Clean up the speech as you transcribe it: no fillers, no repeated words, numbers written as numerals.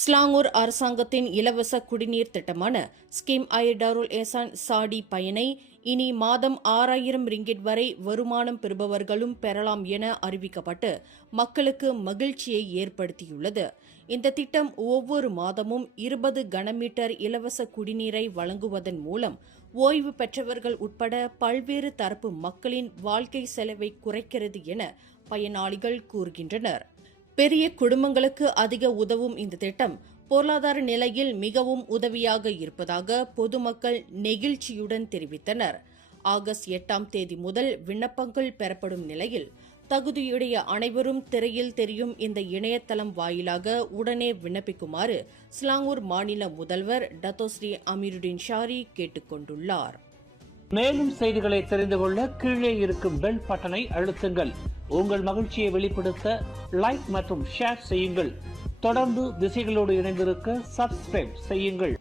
ஸ்லாங்கூர் அரசாங்கத்தின் இலவச குடிநீர் திட்டமான ஸ்கீம் டாருல் எஹ்சான் சாடி பயனை இனி மாதம் 6000 ரிங்கிட் வரை வருமானம் பெறுபவர்களும் பெறலாம் என அறிவிக்கப்பட்டு மக்களுக்கு மகிழ்ச்சியை ஏற்படுத்தியுள்ளது. இந்த திட்டம் ஒவ்வொரு மாதமும் 20 கனமீட்டர் இலவச குடிநீரை வழங்குவதன் மூலம் ஓய்வு பெற்றவர்கள் உட்பட பல்வேறு தரப்பு மக்களின் வாழ்க்கை செலவை குறைக்கிறது என பயனாளிகள் கூறுகின்றனர். பெரிய குடும்பங்களுக்கு அதிக உதவும் இந்த திட்டம் பொருளாதார நிலையில் மிகவும் உதவியாக இருப்பதாக பொதுமக்கள் நெகிழ்ச்சியுடன் தெரிவித்தனர். ஆகஸ்ட் 8ஆம் தேதி முதல் விண்ணப்பங்கள் பெறப்படும் நிலையில் தகுதியுடைய அனைவரும் திரையில் தெரியும் இந்த இணையதளம் வாயிலாக உடனே விண்ணப்பிக்குமாறு ஸ்லாங்கூர் மாநில முதல்வர் டத்தோஸ்ரீ அமீருடின் ஷாரி கேட்டுக் கொண்டுள்ளார். மேலும் செய்திகளை தெரிந்து கொள்ள கீழே இருக்கும் பெல் பட்டனை அழுத்துங்கள். உங்கள் மகிழ்ச்சியை வெளிப்படுத்த லைக் மற்றும் ஷேர் செய்யுங்கள். தொடர்ந்து திசைகளோடு இணைந்திருக்க சப்ஸ்கிரைப் செய்யுங்கள்.